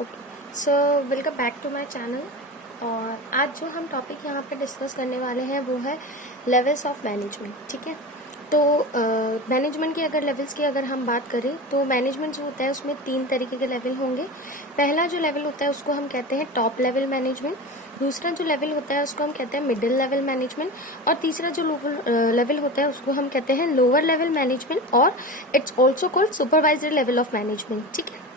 Okay so welcome back to my channel. और आज जो हम टॉपिक यहाँ पे डिस्कस करने वाले हैं वो है लेवल्स ऑफ मैनेजमेंट। ठीक है, तो मैनेजमेंट की अगर लेवल्स की अगर हम बात करें तो मैनेजमेंट जो होता है उसमें 3 तरीके के लेवल होंगे। पहला जो लेवल होता है उसको हम कहते हैं टॉप लेवल मैनेजमेंट, दूसरा जो लेवल होता है उसको हम कहते हैं मिडिल लेवल मैनेजमेंट, और तीसरा जो लेवल होता है उसको हम कहते हैं लोअर लेवल मैनेजमेंट, और it's also called supervisory level of management. ठीक है,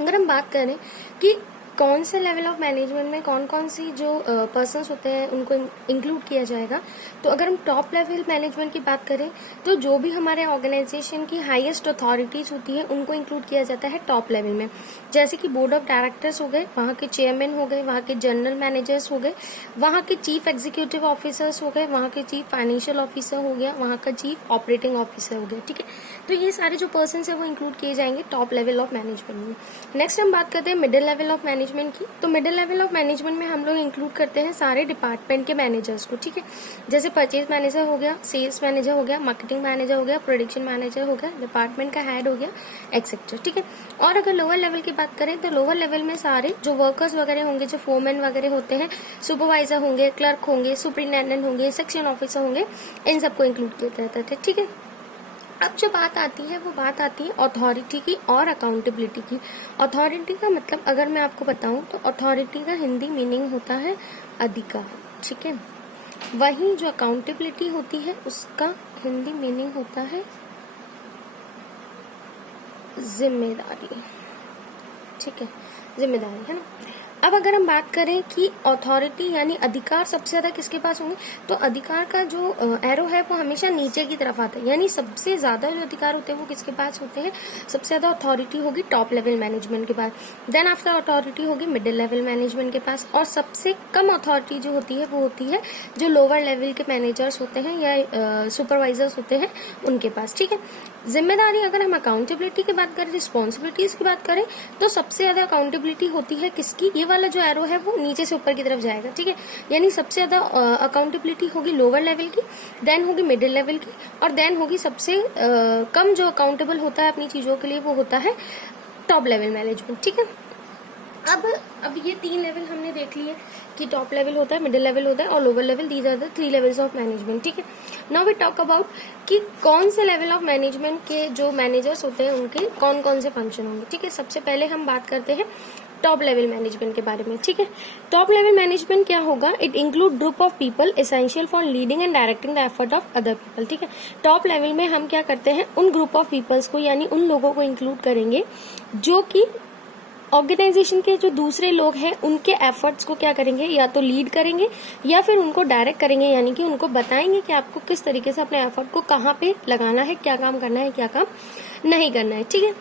अगर हम बात करें कि कौन से लेवल ऑफ मैनेजमेंट में कौन कौन सी जो पर्सन्स होते हैं उनको इंक्लूड किया जाएगा, तो अगर हम टॉप लेवल मैनेजमेंट की बात करें तो जो भी हमारे ऑर्गेनाइजेशन की हाईएस्ट अथॉरिटीज होती है उनको इंक्लूड किया जाता है टॉप लेवल में। जैसे कि बोर्ड ऑफ डायरेक्टर्स हो गए, वहाँ के चेयरमैन हो गए, वहाँ के जनरल मैनेजर्स हो गए, वहाँ के चीफ एग्जीक्यूटिव ऑफिसर्स हो गए, वहाँ के चीफ फाइनेंशियल ऑफिसर हो गया, वहाँ का चीफ ऑपरेटिंग ऑफिसर हो गया। ठीक है, तो ये सारे जो पर्सन है वो इंक्लूड किए जाएंगे टॉप लेवल ऑफ मैनेजमेंट में। नेक्स्ट हम बात करते हैं मिडिल लेवल ऑफ मैनेजमेंट की। तो मिडिल लेवल ऑफ मैनेजमेंट में हम लोग इंक्लूड करते हैं सारे डिपार्टमेंट के मैनेजर्स को। ठीक है, जैसे परचेज मैनेजर हो गया, सेल्स मैनेजर हो गया, मार्केटिंग मैनेजर हो गया, प्रोडक्शन मैनेजर हो गया, डिपार्टमेंट का हेड हो गया, एक्सेट्रा। ठीक है, और अगर लोअर लेवल की बात करें तो लोअर लेवल में सारे जो वर्कर्स वगैरह होंगे, जो फोरमैन वगैरह होते हैं, सुपरवाइजर होंगे, क्लर्क होंगे, सुपरिटेंडेंट होंगे, सेक्शन ऑफिसर होंगे, इन सबको इंक्लूड किया जाता है। ठीक है, अब जो बात आती है वो बात आती है अथॉरिटी की और अकाउंटेबिलिटी की। अथॉरिटी का मतलब अगर मैं आपको बताऊं तो अथॉरिटी का हिंदी मीनिंग होता है अधिकार। ठीक है, वहीं जो अकाउंटेबिलिटी होती है उसका हिंदी मीनिंग होता है जिम्मेदारी। ठीक है, जिम्मेदारी है ना। अब अगर हम बात करें कि अथॉरिटी यानी अधिकार सबसे ज्यादा किसके पास होंगे, तो अधिकार का जो एरो है वो हमेशा नीचे की तरफ आता है, यानी सबसे ज्यादा जो अधिकार होते हैं वो किसके पास होते हैं, सबसे ज्यादा अथॉरिटी होगी टॉप लेवल मैनेजमेंट के पास, देन आफ्टर अथॉरिटी होगी मिडिल लेवल मैनेजमेंट के पास, और सबसे कम अथॉरिटी जो होती है वो होती है जो लोअर लेवल के मैनेजर्स होते हैं या सुपरवाइजर्स होते हैं उनके पास। ठीक है, जिम्मेदारी अगर हम अकाउंटेबिलिटी की बात करें, रिस्पॉन्सिबिलिटीज की बात करें, तो सबसे ज्यादा अकाउंटेबिलिटी होती है किसकी, ये वाला जो एरो है वो नीचे से ऊपर की तरफ जाएगा। ठीक है, यानी सबसे ज्यादा अकाउंटेबिलिटी होगी लोअर लेवल की, देन होगी मिडिल लेवल की, और देन होगी सबसे कम जो अकाउंटेबल होता है अपनी चीजों के लिए वो होता है टॉप लेवल मैनेजमेंट। ठीक है, अब ये 3 लेवल हमने देख लिए कि टॉप लेवल होता है, मिडिल लेवल होता है और lower level. These are the 3 levels of management. ठीक है, नाउ वी टॉक अबाउट कि कौन से लेवल ऑफ मैनेजमेंट के जो मैनेजर्स होते हैं उनके कौन कौन से फंक्शन होंगे। ठीक है, सबसे पहले हम बात करते हैं टॉप लेवल मैनेजमेंट के बारे में। ठीक है, टॉप लेवल मैनेजमेंट क्या होगा, it include group of people essential for leading and directing the effort of other people. ठीक है, टॉप लेवल में हम क्या करते हैं, उन ग्रुप ऑफ पीपल्स को यानी उन लोगों को इंक्लूड करेंगे जो कि ऑर्गेनाइजेशन के जो दूसरे लोग हैं उनके एफर्ट्स को क्या करेंगे, या तो लीड करेंगे या फिर उनको डायरेक्ट करेंगे, यानी कि उनको बताएंगे कि आपको किस तरीके से अपने एफर्ट को कहाँ पे लगाना है, क्या काम करना है, क्या काम नहीं करना है। ठीक है,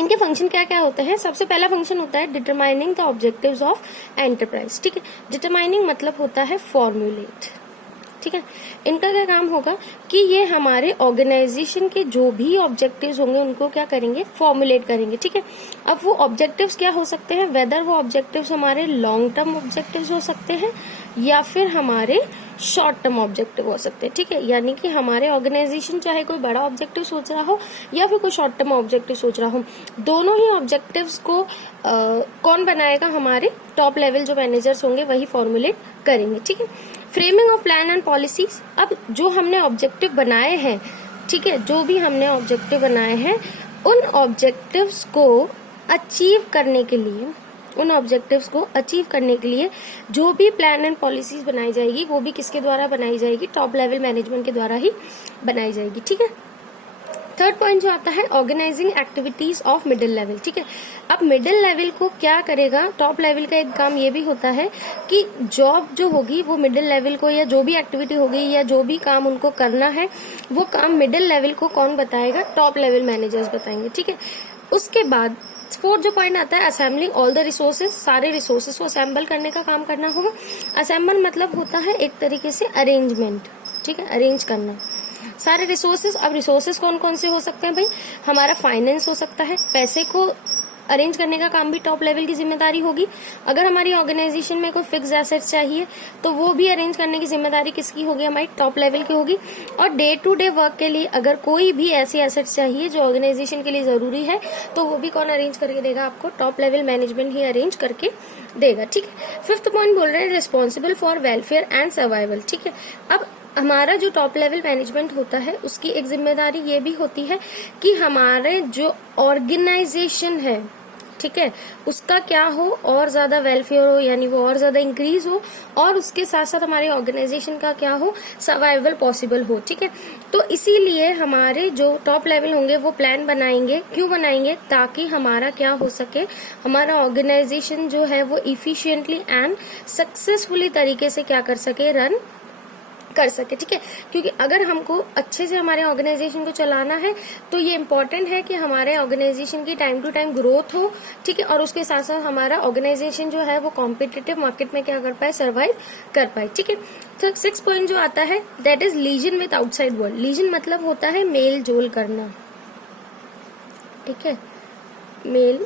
इनके फंक्शन क्या क्या होते हैं। सबसे पहला फंक्शन होता है determining the objectives of enterprise. ठीक है, डिटरमाइनिंग मतलब होता है फॉर्मुलेट। ठीक है, इनका क्या काम होगा कि ये हमारे ऑर्गेनाइजेशन के जो भी ऑब्जेक्टिव्स होंगे उनको क्या करेंगे, फॉर्मुलेट करेंगे। ठीक है, अब वो ऑब्जेक्टिव्स क्या हो सकते हैं, वेदर वो ऑब्जेक्टिव्स हमारे लॉन्ग टर्म ऑब्जेक्टिव्स हो सकते हैं या फिर हमारे शॉर्ट टर्म ऑब्जेक्टिव हो सकते हैं। ठीक है, यानी कि हमारे ऑर्गेनाइजेशन चाहे कोई बड़ा ऑब्जेक्टिव सोच रहा हो या फिर कोई शॉर्ट टर्म ऑब्जेक्टिव सोच रहा हो, दोनों ही ऑब्जेक्टिव्स को कौन बनाएगा, हमारे टॉप लेवल जो मैनेजर्स होंगे वही फॉर्मुलेट करेंगे। ठीक है, framing of plan and policies. अब जो हमने ऑब्जेक्टिव बनाए हैं, ठीक है, जो भी हमने ऑब्जेक्टिव बनाए हैं उन ऑब्जेक्टिव्स को अचीव करने के लिए जो भी प्लान एंड पॉलिसीज बनाई जाएगी वो भी किसके द्वारा बनाई जाएगी, टॉप लेवल मैनेजमेंट के द्वारा ही बनाई जाएगी। ठीक है, थर्ड पॉइंट जो आता है organising activities of middle level. ठीक है, अब मिडिल लेवल को क्या करेगा, टॉप लेवल का एक काम ये भी होता है कि जॉब जो होगी वो मिडिल लेवल को, या जो भी एक्टिविटी होगी या जो भी काम उनको करना है वो काम मिडिल लेवल को कौन बताएगा, टॉप लेवल मैनेजर्स बताएंगे। ठीक है, उसके बाद फोर्थ जो पॉइंट आता है असेंबलिंग ऑल द रिसोर्सेज। सारे रिसोर्सेज को असेंबल करने का काम करना होगा। असेंबल मतलब होता है एक तरीके से अरेंजमेंट। ठीक है, अरेंज करना सारे रिसोर्सेज। अब रिसोर्सेज कौन कौन से हो सकते हैं भाई, हमारा फाइनेंस हो सकता है, पैसे को अरेंज करने का काम भी टॉप लेवल की जिम्मेदारी होगी। अगर हमारी ऑर्गेनाइजेशन में कोई फिक्स एसेट्स चाहिए तो वो भी अरेंज करने की जिम्मेदारी किसकी होगी, हमारी टॉप लेवल की होगी। और डे टू डे वर्क के लिए अगर कोई भी ऐसी एसेट्स चाहिए जो ऑर्गेनाइजेशन के लिए जरूरी है तो वो भी कौन अरेंज करके देगा, आपको टॉप लेवल मैनेजमेंट ही अरेंज करके देगा। ठीक है, फिफ्थ पॉइंट बोल रहे हैं responsible for welfare and survival. ठीक है, अब हमारा जो टॉप लेवल मैनेजमेंट होता है उसकी एक जिम्मेदारी ये भी होती है कि हमारे जो ऑर्गेनाइजेशन है, ठीक है, उसका क्या हो, और ज्यादा वेलफेयर हो, यानी वो और ज्यादा इंक्रीज हो, और उसके साथ साथ हमारे ऑर्गेनाइजेशन का क्या हो, सर्वाइवल पॉसिबल हो। ठीक है, तो इसीलिए हमारे जो टॉप लेवल होंगे वो प्लान बनाएंगे। क्यों बनाएंगे, ताकि हमारा क्या हो सके, हमारा ऑर्गेनाइजेशन जो है वो इफिशिएंटली एंड सक्सेसफुली तरीके से क्या कर सके, रन कर सके। ठीक है, क्योंकि अगर हमको अच्छे से हमारे ऑर्गेनाइजेशन को चलाना है तो ये इम्पोर्टेंट है कि हमारे ऑर्गेनाइजेशन की टाइम टू टाइम ग्रोथ हो। ठीक है, और उसके साथ साथ हमारा ऑर्गेनाइजेशन जो है वो कॉम्पिटिटिव मार्केट में क्या कर पाए, सर्वाइव कर पाए। ठीक है, तो 6 पॉइंट जो आता है that is liaison with outside world. Liaison मतलब होता है मेल जोल करना। ठीक है, मेल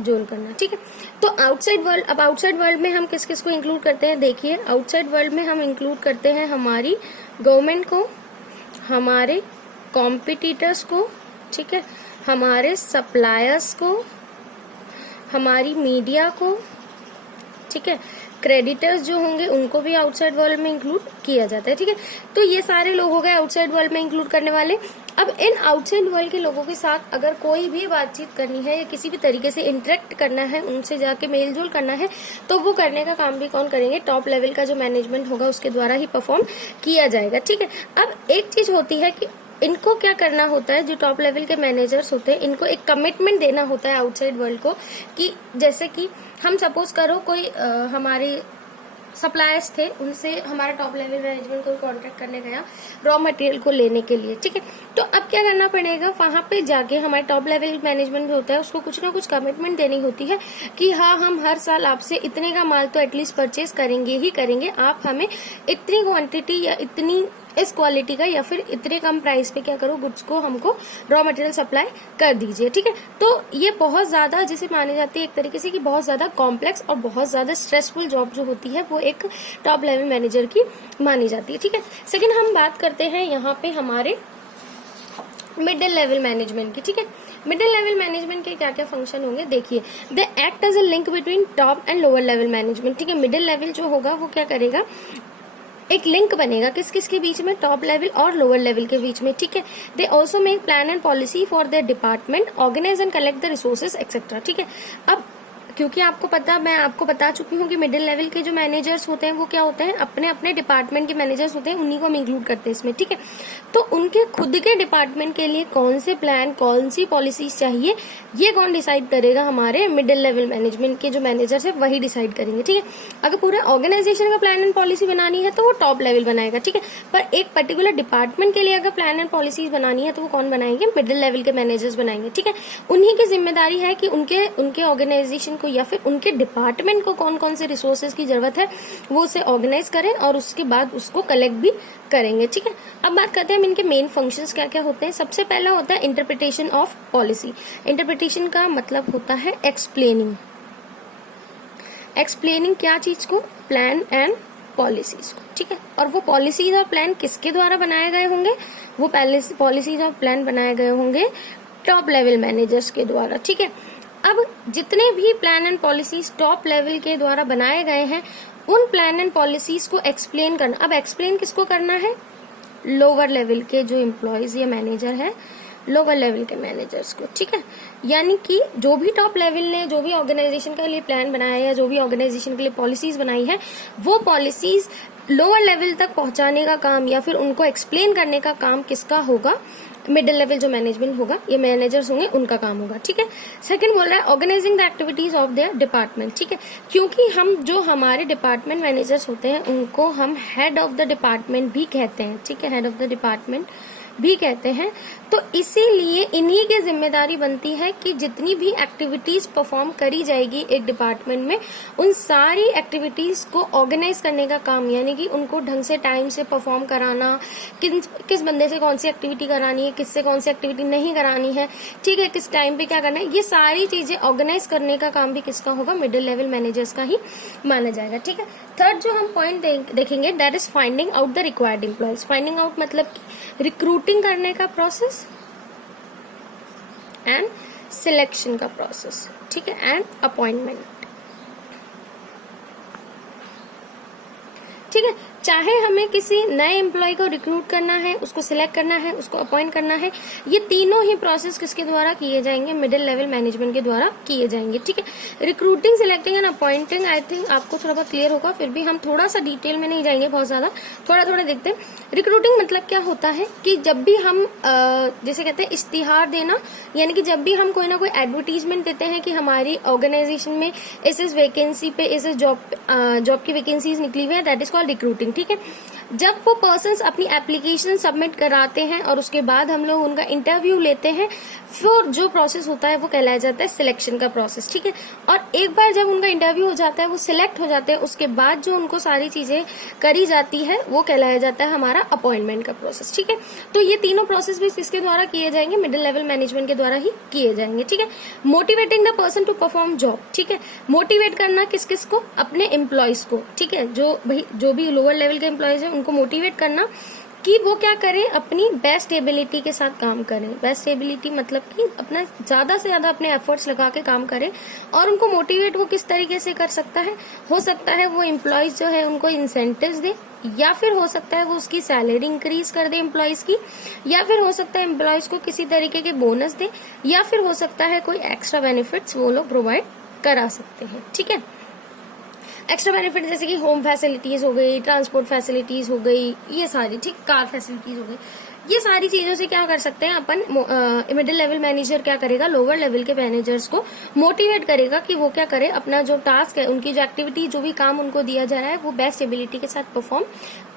जोल करना। ठीक है, तो आउटसाइड वर्ल्ड, अब आउटसाइड वर्ल्ड में हम किस किस को इंक्लूड करते हैं, देखिए आउटसाइड वर्ल्ड में हम इंक्लूड करते हैं हमारी गवर्नमेंट को, हमारे कॉम्पिटिटर्स को, ठीक है, हमारे सप्लायर्स को, हमारी मीडिया को, ठीक है, क्रेडिटर्स जो होंगे उनको भी आउटसाइड वर्ल्ड में इंक्लूड किया जाता है। ठीक है, तो ये सारे लोग हो गए आउटसाइड वर्ल्ड में इंक्लूड करने वाले। अब इन आउटसाइड वर्ल्ड के लोगों के साथ अगर कोई भी बातचीत करनी है या किसी भी तरीके से इंटरेक्ट करना है, उनसे जाके मेल जोल करना है, तो वो करने का काम भी कौन करेंगे, टॉप लेवल का जो मैनेजमेंट होगा उसके द्वारा ही परफॉर्म किया जाएगा। ठीक है, अब एक चीज होती है कि इनको क्या करना होता है, जो टॉप लेवल के मैनेजर्स होते हैं इनको एक कमिटमेंट देना होता है आउटसाइड वर्ल्ड को, कि जैसे कि हम सपोज करो कोई हमारे सप्लायर्स थे, उनसे हमारा टॉप लेवल मैनेजमेंट को कॉन्टेक्ट करने गया रॉ मटेरियल को लेने के लिए। ठीक है, तो अब क्या करना पड़ेगा, वहां पे जाके हमारे टॉप लेवल मैनेजमेंट जो होता है उसको कुछ ना कुछ कमिटमेंट देनी होती है कि हाँ हम हर साल आपसे इतने का माल तो एटलीस्ट परचेज करेंगे ही करेंगे, आप हमें इतनी क्वांटिटी या इतनी इस क्वालिटी का या फिर इतने कम प्राइस पे क्या करो, गुड्स को हमको रॉ मटेरियल सप्लाई कर दीजिए। ठीक है, तो ये बहुत ज्यादा जिसे मानी जाती है एक तरीके से कि बहुत ज्यादा कॉम्प्लेक्स और बहुत ज्यादा स्ट्रेसफुल जॉब जो होती है वो एक टॉप लेवल मैनेजर की मानी जाती है। ठीक है, सेकंड हम बात करते हैं यहाँ पे हमारे मिडिल लेवल मैनेजमेंट की। ठीक है, मिडिल लेवल मैनेजमेंट के क्या क्या फंक्शन होंगे, देखिए they act as a link between top and lower level management. ठीक है, मिडिल लेवल जो होगा वो क्या करेगा, एक लिंक बनेगा किस किस के बीच में, टॉप लेवल और लोअर लेवल के बीच में। ठीक है, they also make plan and policy for their department, organise and collect the resources etcetera. ठीक है, अब क्योंकि मैं आपको बता चुकी हूँ कि मिडिल लेवल के जो मैनेजर्स होते हैं वो क्या होते हैं, अपने अपने डिपार्टमेंट के मैनेजर्स होते हैं, उन्हीं को हम इंक्लूड करते हैं इसमें। ठीक है, तो उनके खुद के डिपार्टमेंट के लिए कौन से प्लान, कौन सी पॉलिसीज चाहिए, ये कौन डिसाइड करेगा, हमारे मिडिल लेवल मैनेजमेंट के जो मैनेजर्स है वही डिसाइड करेंगे। ठीक है, अगर पूरे ऑर्गेनाइजेशन का प्लान एंड पॉलिसी बनानी है तो वो टॉप लेवल बनाएगा। ठीक है, पर एक पर्टिकुलर डिपार्टमेंट के लिए अगर प्लान एंड पॉलिसीज बनानी है तो वो कौन बनाएंगे, मिडिल लेवल के मैनेजर्स बनाएंगे। ठीक है, उन्हीं की जिम्मेदारी है कि उनके ऑर्गेनाइजेशन को या फिर उनके डिपार्टमेंट को कौन कौन से रिसोर्सेज की जरूरत है वो उसे ऑर्गेनाइज करें और उसके बाद उसको कलेक्ट भी करेंगे। ठीक है, अब बात करते हैं इनके मेन फंक्शंस क्या क्या होते हैं। सबसे पहला होता है इंटरप्रिटेशन ऑफ पॉलिसी। इंटरप्रिटेशन का मतलब होता है एक्सप्लेनिंग क्या चीज को, प्लान एंड पॉलिसीज को। ठीक है, और वो पॉलिसीज और प्लान किसके द्वारा बनाए गए होंगे, वो पॉलिसीज और प्लान बनाए गए होंगे टॉप लेवल मैनेजर्स के द्वारा। ठीक है, अब जितने भी plan and policies top level के द्वारा बनाए गए हैं उन प्लान एंड पॉलिसीज को एक्सप्लेन करना। अब एक्सप्लेन किसको करना है, लोअर लेवल के जो एम्प्लॉयज या मैनेजर है, लोअर लेवल के मैनेजर्स को। ठीक है, यानी कि जो भी टॉप लेवल ने जो भी ऑर्गेनाइजेशन के लिए प्लान बनाया है या जो भी ऑर्गेनाइजेशन के लिए पॉलिसीज बनाई है वो पॉलिसीज लोअर लेवल तक पहुंचाने का काम या फिर उनको एक्सप्लेन करने का काम किसका होगा, मिडिल लेवल जो मैनेजमेंट होगा, ये मैनेजर्स होंगे, उनका काम होगा। ठीक है, सेकंड बोल रहा है organising the activities of their department. ठीक है, क्योंकि हम जो हमारे डिपार्टमेंट मैनेजर्स होते हैं उनको हम हेड ऑफ द डिपार्टमेंट भी कहते हैं। ठीक है, हेड ऑफ द डिपार्टमेंट भी कहते हैं। तो इसीलिए इन्हीं की जिम्मेदारी बनती है कि जितनी भी एक्टिविटीज परफॉर्म करी जाएगी एक डिपार्टमेंट में, उन सारी एक्टिविटीज को ऑर्गेनाइज करने का काम, यानी कि उनको ढंग से टाइम से परफॉर्म कराना, किस बंदे से कौन सी एक्टिविटी करानी है, किससे कौन सी एक्टिविटी नहीं करानी है, ठीक है, किस टाइम पे क्या करना है, ये सारी चीजें ऑर्गेनाइज करने का काम भी किसका होगा, मिडिल लेवल मैनेजर्स का ही माना जाएगा। ठीक है, थर्ड जो हम पॉइंट देखेंगे that is finding out the required employees. Finding out मतलब कि रिक्रूटिंग करने का प्रोसेस एंड सिलेक्शन का प्रोसेस, ठीक है, एंड अपॉइंटमेंट। ठीक है, चाहे हमें किसी नए एम्प्लॉय को रिक्रूट करना है, उसको सिलेक्ट करना है, उसको अपॉइंट करना है, ये तीनों ही प्रोसेस किसके द्वारा किए जाएंगे, मिडिल लेवल मैनेजमेंट के द्वारा किए जाएंगे। ठीक है, recruiting, selecting and appointing I think आपको थोड़ा बहुत क्लियर होगा, फिर भी हम थोड़ा सा डिटेल में नहीं जाएंगे, बहुत ज्यादा थोड़ा देखते हैं। रिक्रूटिंग मतलब क्या होता है कि जब भी हम जैसे कहते हैं इश्तिहार देना, यानी कि जब भी हम कोई ना कोई एडवर्टीजमेंट देते हैं कि हमारी ऑर्गेनाइजेशन में इस वैकेंसी पे इस जॉब की वैकेंसीज निकली हुई है, दैट इज कॉल्ड रिक्रूटिंग। ठीक है, जब वो पर्सन्स अपनी एप्लीकेशन सबमिट कराते हैं और उसके बाद हम लोग उनका इंटरव्यू लेते हैं, फिर जो प्रोसेस होता है वो कहलाया जाता है सिलेक्शन का प्रोसेस। ठीक है, और एक बार जब उनका इंटरव्यू हो जाता है, वो सिलेक्ट हो जाते हैं, उसके बाद जो उनको सारी चीजें करी जाती है वो कहलाया जाता है हमारा अपॉइंटमेंट का प्रोसेस। ठीक है, तो ये तीनों प्रोसेस भी किसके द्वारा किए जाएंगे, मिडिल लेवल मैनेजमेंट के द्वारा ही किए जाएंगे। ठीक है, motivating the person to perform job. ठीक है, मोटिवेट करना किस किस को, अपने एम्प्लॉयज को। ठीक है, जो भी लोअर लेवल के एम्प्लॉयज है उनको मोटिवेट करना कि वो क्या करें, अपनी बेस्ट एबिलिटी के साथ काम करें। बेस्ट एबिलिटी मतलब कि अपना ज्यादा से ज्यादा अपने एफर्ट्स लगा के काम करें। और उनको मोटिवेट वो किस तरीके से कर सकता है, हो सकता है वो एम्प्लॉयज जो है उनको इंसेंटिव्स दे, या फिर हो सकता है वो उसकी सैलरी इंक्रीज कर दे एम्प्लॉयज की, या फिर हो सकता है एम्प्लॉयज को किसी तरीके के बोनस दे, या फिर हो सकता है कोई एक्स्ट्रा बेनिफिट्स वो लोग प्रोवाइड करा सकते हैं। ठीक है, एक्स्ट्रा बेनिफिट जैसे कि होम फैसिलिटीज हो गई, ट्रांसपोर्ट फैसिलिटीज हो गई, ये सारी, ठीक, कार फैसिलिटीज हो गई, ये सारी चीजों से क्या कर सकते हैं अपन, मिडिल लेवल मैनेजर क्या करेगा, लोअर लेवल के मैनेजर्स को मोटिवेट करेगा कि वो क्या करे, अपना जो टास्क है, उनकी जो एक्टिविटी, जो भी काम उनको दिया जा रहा है, वो बेस्ट एबिलिटी के साथ परफॉर्म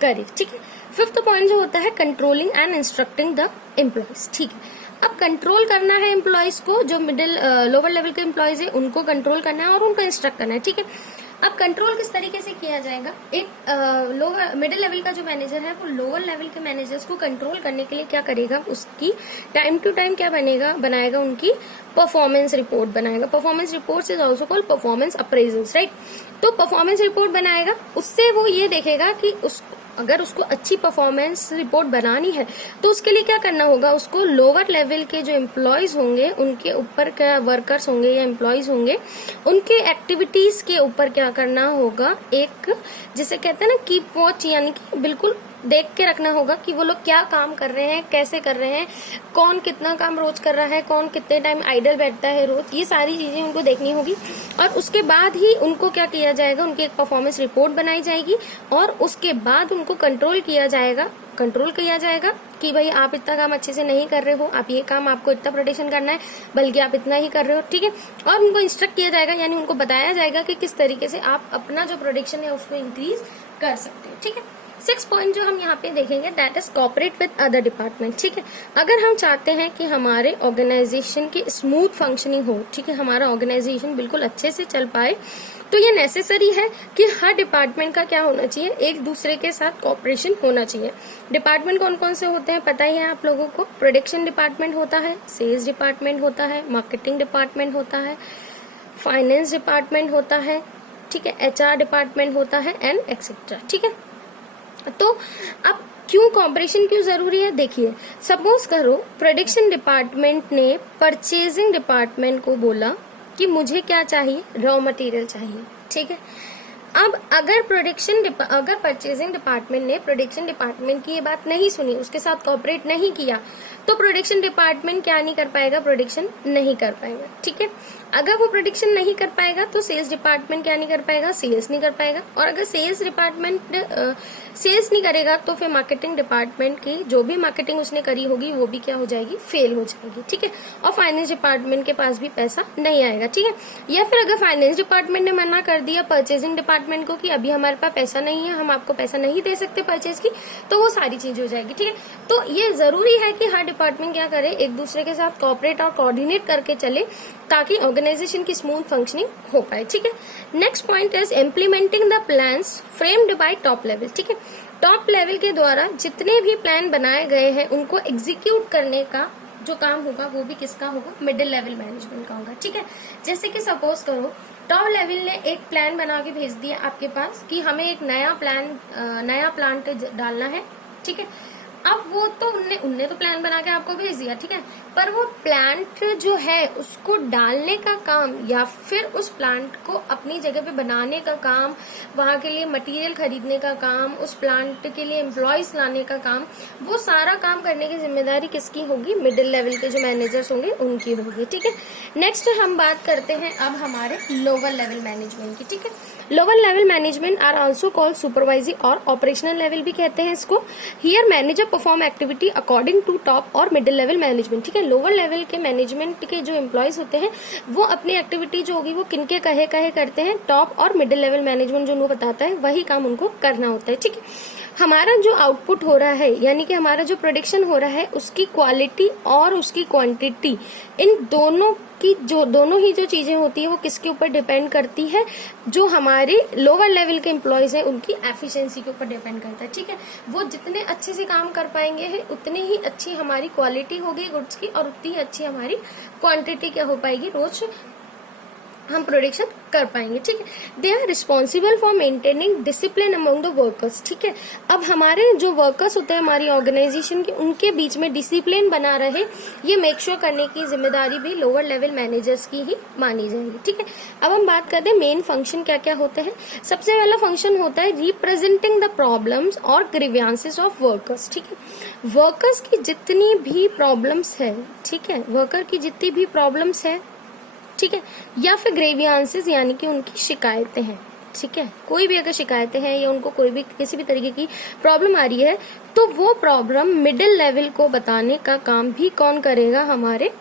करे। ठीक है, फिफ्थ पॉइंट जो होता है controlling and instructing the employees. ठीक है, अब कंट्रोल करना है एम्प्लॉयज को, जो लोअर लेवल के एम्प्लॉयज है उनको कंट्रोल करना है और उनको इंस्ट्रक्ट करना है। ठीक है, अब कंट्रोल किस तरीके से किया जाएगा, एक मिडिल लेवल का जो मैनेजर है वो लोअर लेवल के मैनेजर्स को कंट्रोल करने के लिए क्या करेगा, उसकी टाइम टू टाइम क्या बनाएगा उनकी परफॉर्मेंस रिपोर्ट बनाएगा। Performance report is also called performance appraisals, right. तो परफॉर्मेंस रिपोर्ट बनाएगा, उससे वो ये देखेगा कि अगर उसको अच्छी परफॉर्मेंस रिपोर्ट बनानी है तो उसके लिए क्या करना होगा, उसको लोअर लेवल के जो एम्प्लॉयज होंगे, उनके ऊपर क्या वर्कर्स होंगे या एम्प्लॉयज होंगे, उनके एक्टिविटीज के ऊपर क्या करना होगा, एक जिसे कहते हैं ना कीप वॉच, यानी कि बिल्कुल देख के रखना होगा कि वो लोग क्या काम कर रहे हैं, कैसे कर रहे हैं, कौन कितना काम रोज कर रहा है, कौन कितने टाइम आइडल बैठता है रोज, ये सारी चीजें उनको देखनी होगी। और उसके बाद ही उनको क्या किया जाएगा, उनकी एक परफॉर्मेंस रिपोर्ट बनाई जाएगी और उसके बाद उनको कंट्रोल किया जाएगा कि भाई आप इतना काम अच्छे से नहीं कर रहे हो, आप ये काम आपको इतना प्रोटेक्शन करना है, बल्कि आप इतना ही कर रहे हो। ठीक है, और उनको इंस्ट्रक्ट किया जाएगा, यानी उनको बताया जाएगा कि किस तरीके से आप अपना जो प्रोडक्शन है उसको इंक्रीज कर सकते हैं। ठीक है, 6 पॉइंट जो हम यहाँ पे देखेंगे that is cooperate with other department. ठीक है, अगर हम चाहते हैं कि हमारे ऑर्गेनाइजेशन की स्मूथ फंक्शनिंग हो, ठीक है, हमारा ऑर्गेनाइजेशन बिल्कुल अच्छे से चल पाए, तो ये नेसेसरी है कि हर डिपार्टमेंट का क्या होना चाहिए, एक दूसरे के साथ कॉपरेशन होना चाहिए। डिपार्टमेंट कौन कौन से होते हैं पता ही है आप लोगों को, प्रोडक्शन डिपार्टमेंट होता है, सेल्स डिपार्टमेंट होता है, मार्केटिंग डिपार्टमेंट होता है, फाइनेंस डिपार्टमेंट होता है, ठीक है, HR डिपार्टमेंट होता है एंड एक्सेट्रा। ठीक है, तो अब क्यों कॉपरेशन क्यों जरूरी है, देखिए सपोज करो प्रोडक्शन डिपार्टमेंट ने परचेजिंग डिपार्टमेंट को बोला कि मुझे क्या चाहिए, रॉ मटेरियल चाहिए। ठीक है, अब अगर परचेजिंग डिपार्टमेंट ने प्रोडक्शन डिपार्टमेंट की ये बात नहीं सुनी, उसके साथ कॉपरेट नहीं किया, तो प्रोडक्शन डिपार्टमेंट क्या नहीं कर पाएगा, प्रोडक्शन नहीं कर पाएगा। ठीक है, अगर वो प्रेडिक्शन नहीं कर पाएगा तो सेल्स डिपार्टमेंट क्या नहीं कर पाएगा, सेल्स नहीं कर पाएगा। और अगर सेल्स डिपार्टमेंट सेल्स नहीं करेगा तो फिर मार्केटिंग डिपार्टमेंट की जो भी मार्केटिंग उसने करी होगी वो भी क्या हो जाएगी, फेल हो जाएगी, ठीक है। और फाइनेंस डिपार्टमेंट के पास भी पैसा नहीं आएगा, ठीक है। या फिर अगर फाइनेंस डिपार्टमेंट ने मना कर दिया परचेजिंग डिपार्टमेंट को कि अभी हमारे पास पैसा नहीं है, हम आपको पैसा नहीं दे सकते परचेज की, तो वो सारी चीज हो जाएगी, ठीक है। तो ये जरूरी है कि हर डिपार्टमेंट क्या करे, एक दूसरे के साथ कोऑपरेट और कोऑर्डिनेट करके चले ताकि ऑर्गेनाइजेशन की स्मूथ फंक्शनिंग हो पाए, ठीक है। Next point is implementing the plans framed bye top level, ठीक है। टॉप लेवल के द्वारा जितने भी प्लान बनाए गए हैं उनको एग्जीक्यूट करने का जो काम होगा वो भी किसका होगा, मिडिल लेवल मैनेजमेंट का होगा, ठीक है। जैसे कि सपोज करो टॉप लेवल ने एक प्लान बना के भेज दिया आपके पास कि हमें एक नया प्लांट डालना है, ठीक है। अब वो तो उनने तो प्लान बना के आपको भेज दिया, ठीक है। पर वो प्लांट जो है उसको डालने का काम या फिर उस प्लांट को अपनी जगह पे बनाने का काम, वहां के लिए मटेरियल खरीदने का काम, उस प्लांट के लिए एम्प्लॉयज लाने का काम, वो सारा काम करने की जिम्मेदारी किसकी होगी, मिडिल लेवल के जो मैनेजर्स होंगे उनकी होगी, ठीक है। नेक्स्ट हम बात करते हैं अब हमारे लोअर लेवल मैनेजमेंट की, ठीक है। Lower level management are also called supervisory और ऑपरेशनल लेवल भी कहते हैं इसको। Here manager perform activity according to top और मिडिल लेवल मैनेजमेंट, ठीक है। लोअर लेवल के मैनेजमेंट के जो एम्प्लॉयज होते हैं वो अपनी एक्टिविटी जो होगी वो किनके कहे करते हैं, टॉप और मिडिल लेवल मैनेजमेंट जो उनको बताता है वही काम उनको करना होता है, ठीक है। हमारा जो आउटपुट हो रहा है यानी कि हमारा जो प्रोडक्शन हो रहा है उसकी क्वालिटी और उसकी क्वांटिटी, इन दोनों ही जो चीजें होती है वो किसके ऊपर डिपेंड करती है, जो हमारे लोअर लेवल के एम्प्लॉयज हैं उनकी एफिशिएंसी के ऊपर डिपेंड करता है, ठीक है। वो जितने अच्छे से काम कर पाएंगे उतनी ही अच्छी हमारी क्वालिटी होगी गुड्स की और उतनी ही अच्छी हमारी क्वांटिटी क्या हो पाएगी, रोज हम प्रोडक्शन कर पाएंगे, ठीक है। They are responsible for maintaining discipline among the workers, ठीक है। अब हमारे जो वर्कर्स होते हैं हमारी ऑर्गेनाइजेशन के, उनके बीच में डिसिप्लिन बना रहे, ये मेक श्योर करने की जिम्मेदारी भी लोअर लेवल मैनेजर्स की ही मानी जाएगी, ठीक है। अब हम बात करते हैं मेन फंक्शन क्या क्या होते हैं। सबसे पहला फंक्शन होता है रिप्रेजेंटिंग द प्रॉब्लम्स और ग्रीवियंसेस ऑफ वर्कर्स, ठीक है। वर्कर्स की जितनी भी प्रॉब्लम्स है, ठीक है, वर्कर की जितनी भी प्रॉब्लम्स है, ठीक है, या फिर ग्रीवियंसेस यानी कि उनकी शिकायतें हैं, ठीक है। कोई भी अगर शिकायतें हैं या उनको कोई भी किसी भी तरीके की प्रॉब्लम आ रही है तो वो प्रॉब्लम मिडिल लेवल को बताने का काम भी कौन करेगा, हमारे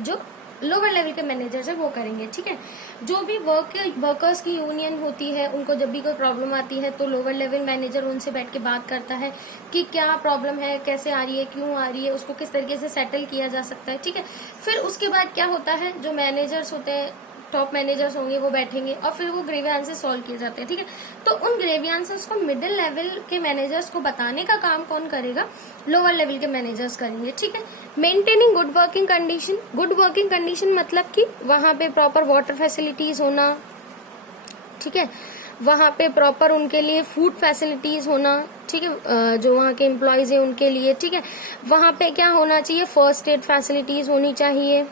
जो लोअर लेवल के मैनेजर्स है वो करेंगे, ठीक है। जो भी वर्कर्स की यूनियन होती है उनको जब भी कोई प्रॉब्लम आती है तो लोअर लेवल मैनेजर उनसे बैठ के बात करता है कि क्या प्रॉब्लम है, कैसे आ रही है, क्यों आ रही है, उसको किस तरीके से सेटल किया जा सकता है, ठीक है। फिर उसके बाद क्या होता है, जो मैनेजर्स होते हैं, टॉप मैनेजर्स होंगे, वो बैठेंगे और फिर वो ग्रीवियंसेस सॉल्व किए जाते हैं, ठीक है। तो उन ग्रीवियंसेस को मिडिल लेवल के मैनेजर्स को बताने का काम कौन करेगा, लोअर लेवल के मैनेजर्स करेंगे, ठीक है। Maintaining good working condition, good working condition मतलब कि वहां पे प्रॉपर वाटर फैसिलिटीज होना, ठीक है, वहां पे प्रॉपर उनके लिए फूड फैसिलिटीज होना, ठीक है, जो वहाँ के एम्प्लॉयज है उनके लिए, ठीक है। वहां पे क्या होना चाहिए, फर्स्ट एड फैसिलिटीज होनी चाहिए,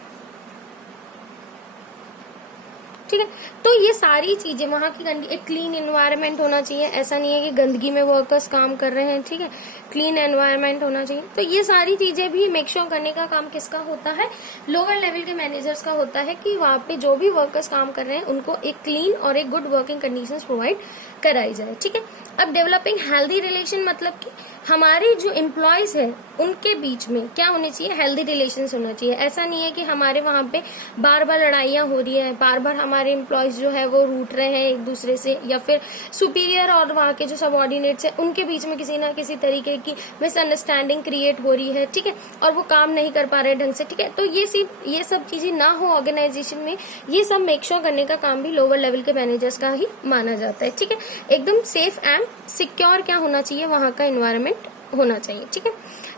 ठीक है। तो ये सारी चीजें वहां की एक क्लीन एनवायरनमेंट होना चाहिए, ऐसा नहीं है कि गंदगी में वर्कर्स काम कर रहे हैं, ठीक है, क्लीन एनवायरनमेंट होना चाहिए। तो ये सारी चीजें भी मेक श्योर करने का काम किसका होता है, लोअर लेवल के मैनेजर्स का होता है कि वहां पे जो भी वर्कर्स काम कर रहे हैं उनको एक क्लीन और एक गुड वर्किंग कंडीशंस प्रोवाइड कराई जाए, ठीक है। अब डेवलपिंग हेल्दी रिलेशन मतलब कि हमारे जो एम्प्लॉयज है उनके बीच में क्या होने चाहिए, हेल्दी रिलेशंस होना चाहिए। ऐसा नहीं है कि हमारे वहां पे बार बार लड़ाइयां हो रही है, बार बार हमारे एम्प्लॉयज जो है वो रूठ रहे हैं एक दूसरे से, या फिर सुपीरियर और वहाँ के जो सबऑर्डिनेट्स है उनके बीच में किसी ना किसी तरीके की मिसअंडरस्टैंडिंग क्रिएट हो रही है, ठीक है, और वो काम नहीं कर पा रहे ढंग से, ठीक है। तो ये सब चीजें ना हो ऑर्गेनाइजेशन में, ये सब मेक श्योर करने का काम भी लोअर लेवल के मैनेजर्स का ही माना जाता है, ठीक है। एकदम सेफ एंड सिक्योर क्या होना चाहिए, वहां का एनवायरनमेंट होना चाहिए, ठीक है।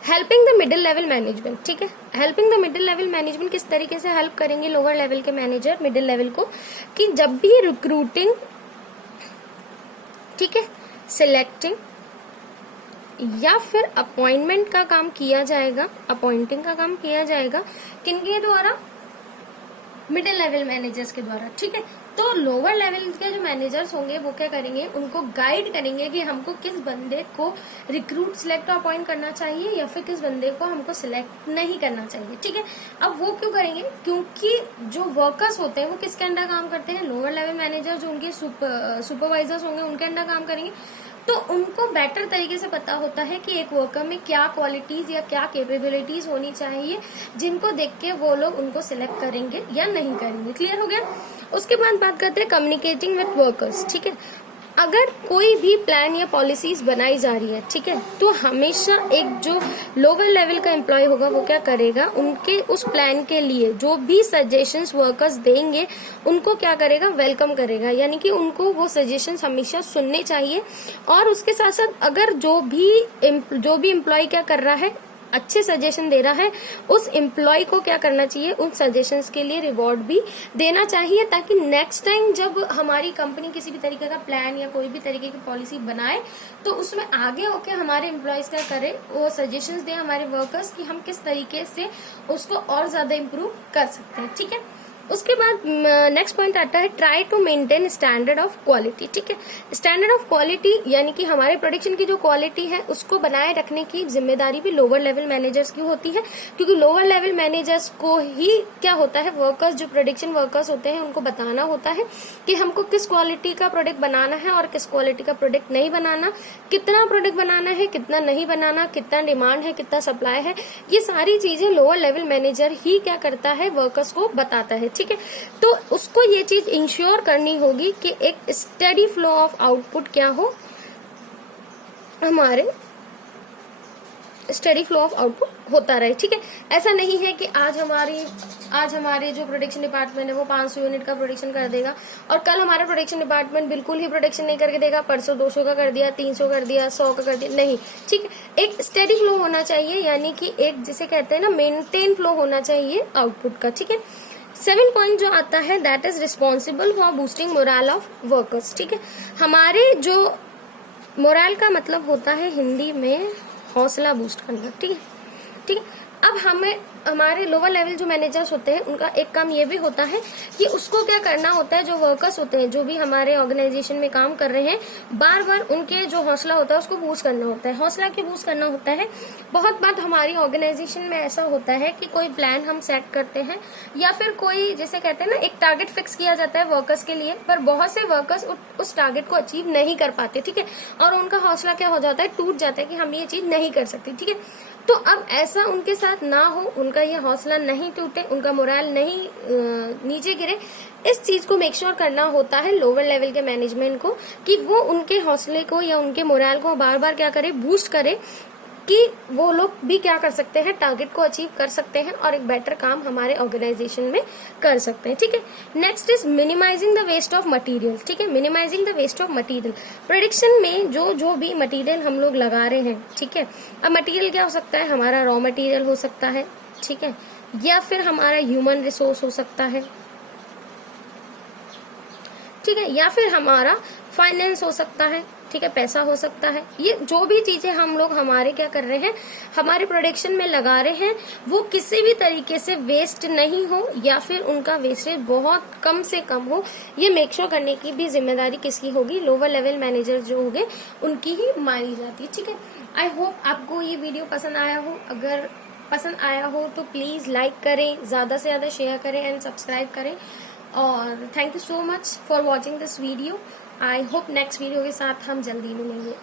Helping the middle level management, ठीक है। Helping the middle level management किस तरीके से हेल्प करेंगे लोअर लेवल के मैनेजर मिडिल लेवल को, कि जब भी रिक्रूटिंग, ठीक है, सिलेक्टिंग या फिर अपॉइंटमेंट का काम किया जाएगा, अपॉइंटिंग का काम किया जाएगा, किनके द्वारा, मिडिल लेवल मैनेजर्स के द्वारा, ठीक है। तो लोअर लेवल के जो मैनेजर्स होंगे वो क्या करेंगे, उनको गाइड करेंगे कि हमको किस बंदे को रिक्रूट सिलेक्ट अपॉइंट करना चाहिए या फिर किस बंदे को हमको सिलेक्ट नहीं करना चाहिए, ठीक है। अब वो क्यों करेंगे, क्योंकि जो वर्कर्स होते हैं वो किसके अंडर काम करते हैं, लोअर लेवल मैनेजर जो उनके सुपरवाइजर्स होंगे उनके अंडर काम करेंगे। तो उनको बेटर तरीके से पता होता है कि एक वर्कर में क्या क्वालिटीज या क्या कैपेबिलिटीज होनी चाहिए, जिनको देख के वो लोग उनको सिलेक्ट करेंगे या नहीं करेंगे। क्लियर हो गया। उसके बाद बात करते हैं कम्युनिकेटिंग विथ वर्कर्स, ठीक है। अगर कोई भी प्लान या पॉलिसीज बनाई जा रही है, ठीक है, तो हमेशा एक जो लोअर लेवल का एम्प्लॉय होगा वो क्या करेगा, उनके उस प्लान के लिए जो भी सजेशंस वर्कर्स देंगे उनको क्या करेगा, वेलकम करेगा, यानी कि उनको वो सजेशंस हमेशा सुनने चाहिए। और उसके साथ साथ अगर जो भी एम्प्लॉय क्या कर रहा है, अच्छे सजेशन दे रहा है, उस एम्प्लॉय को क्या करना चाहिए, उन सजेशंस के लिए रिवॉर्ड भी देना चाहिए, ताकि नेक्स्ट टाइम जब हमारी कंपनी किसी भी तरीके का प्लान या कोई भी तरीके की पॉलिसी बनाए तो उसमें आगे होके हमारे एम्प्लॉयज क्या करें, वो सजेशंस दें हमारे वर्कर्स कि हम किस तरीके से उसको और ज्यादा इम्प्रूव कर सकते हैं, ठीक है। उसके बाद नेक्स्ट पॉइंट आता है try to maintain standard of quality, ठीक है। स्टैंडर्ड ऑफ क्वालिटी यानी कि हमारे प्रोडक्शन की जो क्वालिटी है उसको बनाए रखने की जिम्मेदारी भी लोअर लेवल मैनेजर्स की होती है, क्योंकि लोअर लेवल मैनेजर्स को ही क्या होता है, वर्कर्स जो प्रोडक्शन वर्कर्स होते हैं उनको बताना होता है कि हमको किस क्वालिटी का प्रोडक्ट बनाना है और किस क्वालिटी का प्रोडक्ट नहीं बनाना, कितना प्रोडक्ट बनाना है, कितना नहीं बनाना, कितना डिमांड है, कितना सप्लाई है, ये सारी चीजें लोअर लेवल मैनेजर ही क्या करता है, वर्कर्स को बताता है, ठीक है। तो उसको ये चीज इंश्योर करनी होगी कि एक स्टेडी फ्लो ऑफ आउटपुट क्या हो, हमारे स्टडी फ्लो ऑफ आउटपुट होता रहे, ठीक है। ऐसा नहीं है कि आज हमारे जो प्रोडक्शन डिपार्टमेंट है वो 500 यूनिट का प्रोडक्शन कर देगा और कल हमारा प्रोडक्शन डिपार्टमेंट बिल्कुल ही प्रोडक्शन नहीं करके देगा, परसों 200 का कर दिया, 300 कर दिया, 100 का कर दिया, नहीं, ठीक है। एक स्टडी फ्लो होना चाहिए, यानी कि एक जिसे कहते हैं ना मेंटेन फ्लो होना चाहिए आउटपुट का, ठीक है। 7 पॉइंट जो आता है that is responsible for boosting moral of workers, ठीक है। हमारे जो मोरल का मतलब होता है हिंदी में हौसला बूस्ट करना, ठीक है, ठीक है। अब हमारे लोअर लेवल जो मैनेजर्स होते हैं उनका एक काम ये भी होता है कि उसको क्या करना होता है, जो वर्कर्स होते हैं जो भी हमारे ऑर्गेनाइजेशन में काम कर रहे हैं, बार बार उनके जो हौसला होता है उसको बूस्ट करना होता है। हौसला क्यों बूस्ट करना होता है, बहुत बार हमारी ऑर्गेनाइजेशन में ऐसा होता है कि कोई प्लान हम सेट करते हैं या फिर कोई जैसे कहते हैं ना एक टारगेट फिक्स किया जाता है वर्कर्स के लिए, पर बहुत से वर्कर्स उस टारगेट को अचीव नहीं कर पाते, ठीक है, और उनका हौसला क्या हो जाता है, टूट जाता है कि हम ये चीज नहीं कर सकते, ठीक है। तो अब ऐसा उनके साथ ना हो, उनका ये हौसला नहीं टूटे, उनका मोरल नहीं नीचे गिरे, इस चीज को मेक श्योर करना होता है लोअर लेवल के मैनेजमेंट को कि वो उनके हौसले को या उनके मोरल को बार बार क्या करे, बूस्ट करे, कि वो लोग भी क्या कर सकते हैं, टारगेट को अचीव कर सकते हैं और एक बेटर काम हमारे ऑर्गेनाइजेशन में कर सकते हैं, ठीक है। Next is minimising the waste of material, ठीक है। Minimising the waste of material, production में जो भी मटेरियल हम लोग लगा रहे हैं, ठीक है। अब मटेरियल क्या हो सकता है, हमारा रॉ मटेरियल हो सकता है, ठीक है, या फिर हमारा ह्यूमन रिसोर्स हो सकता है, ठीक है, या फिर हमारा फाइनेंस हो सकता है, ठीक है, पैसा हो सकता है। ये जो भी चीजें हम लोग हमारे क्या कर रहे हैं, हमारे प्रोडक्शन में लगा रहे हैं, वो किसी भी तरीके से वेस्ट नहीं हो या फिर उनका वेस्टेज बहुत कम से कम हो, ये मेक श्योर करने की भी जिम्मेदारी किसकी होगी, लोअर लेवल मैनेजर जो होंगे उनकी ही मानी जाती है, ठीक है। आई होप आपको ये वीडियो पसंद आया हो, अगर पसंद आया हो तो प्लीज लाइक करें, ज्यादा से ज्यादा शेयर करें एंड सब्सक्राइब करें, और thank you so much for watching this video. I hope next video के साथ हम जल्दी मिलेंगे।